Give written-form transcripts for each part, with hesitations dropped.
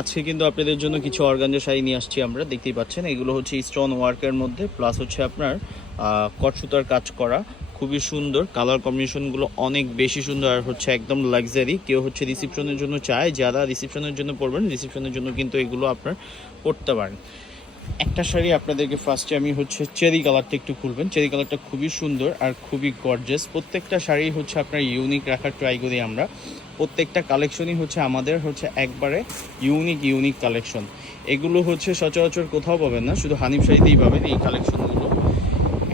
আজকে কিন্তু আপনাদের জন্য কিছু অর্গানজা শাড়ি নিয়ে আসছি আমরা, দেখতেই পাচ্ছেন। এগুলো হচ্ছে স্টোন ওয়ার্কের মধ্যে, প্লাস হচ্ছে আপনার কট সুতার কাজ করা, খুবই সুন্দর। কালার কম্বিনেশনগুলো অনেক বেশি সুন্দর আর হচ্ছে একদম লাক্সারি। কেউ হচ্ছে রিসেপশনের জন্য চায়, যারা রিসেপশনের জন্য পরবেন, রিসেপশনের জন্য কিন্তু এগুলো আপনার পরতে পারেন। একটা শাড়ি আপনাদেরকে ফার্স্টে আমি হচ্ছে চেরি কালারটা একটু খুলবেন। চেরি কালারটা খুবই সুন্দর আর খুবই গর্জিয়াস। প্রত্যেকটা শাড়ি হচ্ছে আপনার ইউনিক রাখার ট্রাই করি আমরা। প্রত্যেকটা কালেকশনই হচ্ছে আমাদের হচ্ছে একবারে ইউনিক কালেকশন। এগুলো হচ্ছে সচরাচর কোথাও পাবেন না, শুধু হানিফ শাড়িতেই পাবেন এই কালেকশনগুলো।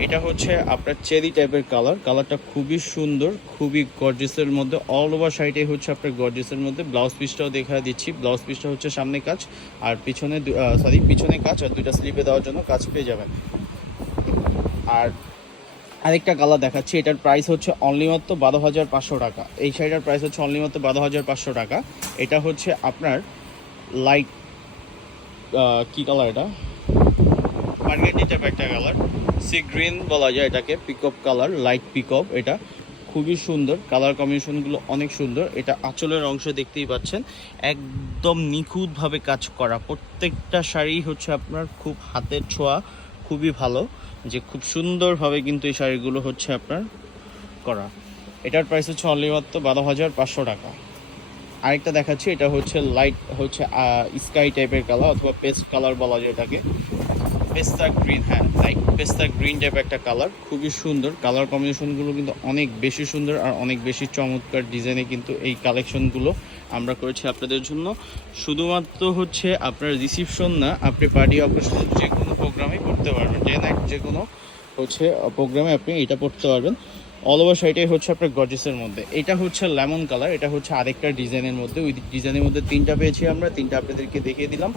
এটা হচ্ছে আপনার চেরি টাইপের কালারটা খুবই সুন্দর, খুবই গর্জিয়াসের মধ্যে। অল ওভার শাড়িটাই হচ্ছে আপনার গর্জিয়াসের মধ্যে। ব্লাউজ পিসটাও দেখা দিচ্ছি। ব্লাউজ পিসটা হচ্ছে সামনে কাজ আর পিছনে কাজ, আর দুইটা স্লিপে দেওয়ার জন্য কাজ পেয়ে যাবেন। আর আরেকটা কালার দেখাচ্ছি, এটার প্রাইস হচ্ছে অনলি মাত্র 12,500 টাকা। এই শাড়িটার প্রাইস হচ্ছে অনলি মাত্র 12,500 টাকা। এটা হচ্ছে আপনার লাইট কি কালার, এটা মার্গেন্ডি টাইপ একটা কালার, সি গ্রিন বলা যায় এটাকে, পিকআপ কালার, লাইট পিকআপ। এটা খুবই সুন্দর, কালার কম্বিনেশনগুলো অনেক সুন্দর। এটা আঁচলের অংশ দেখতেই পাচ্ছেন, একদম নিখুঁতভাবে কাজ করা। প্রত্যেকটা শাড়ি হচ্ছে আপনার খুব হাতের ছোঁয়া, খুবই ভালো, যে খুব সুন্দরভাবে কিন্তু এই শাড়িগুলো হচ্ছে আপনার করা। এটার প্রাইস হচ্ছে অনলি মাত্র 12,500 টাকা। আরেকটা দেখাচ্ছি, এটা হচ্ছে লাইট হচ্ছে স্কাই টাইপের কালার, অথবা পেস্ট কালার বলা যায় এটাকে, পেস্তা গ্রিন। হ্যাঁ, লাইট পেস্তা গ্রিন টাইপ একটা কালার, খুবই সুন্দর। কালার কম্বিনেশনগুলো কিন্তু অনেক বেশি সুন্দর আর অনেক বেশি চমৎকার ডিজাইনে কিন্তু এই কালেকশনগুলো আমরা করেছি আপনাদের জন্য। শুধুমাত্র হচ্ছে আপনার রিসিপশন না, আপনি পার্টি অকেশন যে কোনো প্রোগ্রামে করতে পারবেন, যে কোনো হচ্ছে প্রোগ্রামে আপনি এটা পড়তে পারবেন। অল ওভার শাড়িটাই হচ্ছে আপনার গর্জিয়াসের মধ্যে। এটা হচ্ছে লেমন কালার, এটা হচ্ছে আরেকটা ডিজাইনের মধ্যে। ওই ডিজাইনের মধ্যে তিনটা পেয়েছি আমরা, তিনটা আপনাদেরকে দেখিয়ে দিলাম।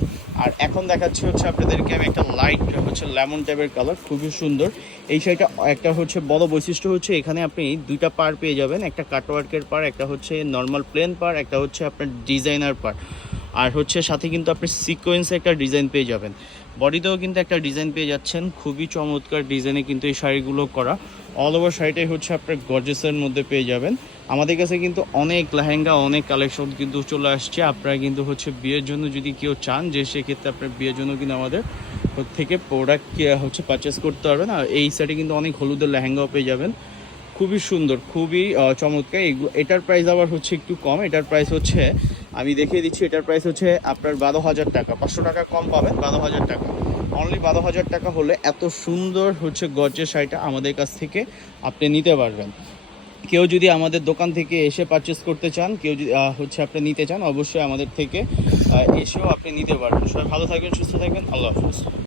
আর এখন দেখাচ্ছি হচ্ছে আপনাদেরকে আমি একটা লাইট হচ্ছে লেমন টাইপের কালার, খুবই সুন্দর। এই শাড়িটা একটা হচ্ছে বড় বৈশিষ্ট্য হচ্ছে এখানে আপনি দুইটা পার পেয়ে যাবেন, একটা কাটওয়ার্কের পার, একটা হচ্ছে নর্মাল প্লেন পার, একটা হচ্ছে আপনার ডিজাইনার পার। আর হচ্ছে সাথে কিন্তু আপনি সিকোয়েন্সে একটা ডিজাইন পেয়ে যাবেন, বডিতেও কিন্তু একটা ডিজাইন পেয়ে যাচ্ছেন। খুবই চমৎকার ডিজাইনে কিন্তু এই শাড়িগুলো করা। অল ওভার শাড়িটাই হচ্ছে আপনার গর্জিয়াসের মধ্যে পেয়ে যাবেন। আমাদের কাছে কিন্তু অনেক লেহেঙ্গা, অনেক কালেকশন কিন্তু চলে আসছে। আপনারা কিন্তু হচ্ছে বিয়ের জন্য যদি কেউ চান, যে সেক্ষেত্রে আপনার বিয়ের জন্য কিন্তু আমাদের থেকে প্রোডাক্ট হচ্ছে পারচেস করতে পারবেন। আর এই সাইডে কিন্তু অনেক হলুদের লেহেঙ্গাও পেয়ে যাবেন, খুবই সুন্দর, খুবই চমৎকার। এটার প্রাইস আবার হচ্ছে একটু কম। এটার প্রাইস হচ্ছে আমি দেখিয়ে দিচ্ছি, এটার প্রাইস হচ্ছে আপনার 12,000 টাকা। 500 টাকা কম পাবেন, 12,000 টাকা। অনলি 12,000 টাকা হলে এত সুন্দর হচ্ছে গর্জিয়াস শাড়িটা আমাদের কাছ থেকে আপনি নিতে পারবেন। কেউ যদি আমাদের দোকান থেকে এসে পারচেস করতে চান, কেউ যদি হচ্ছে আপনি নিতে চান, অবশ্যই আমাদের থেকে এসেও আপনি নিতে পারবেন। সবাই ভালো থাকবেন, সুস্থ থাকবেন, আল্লাহ হাফেজ।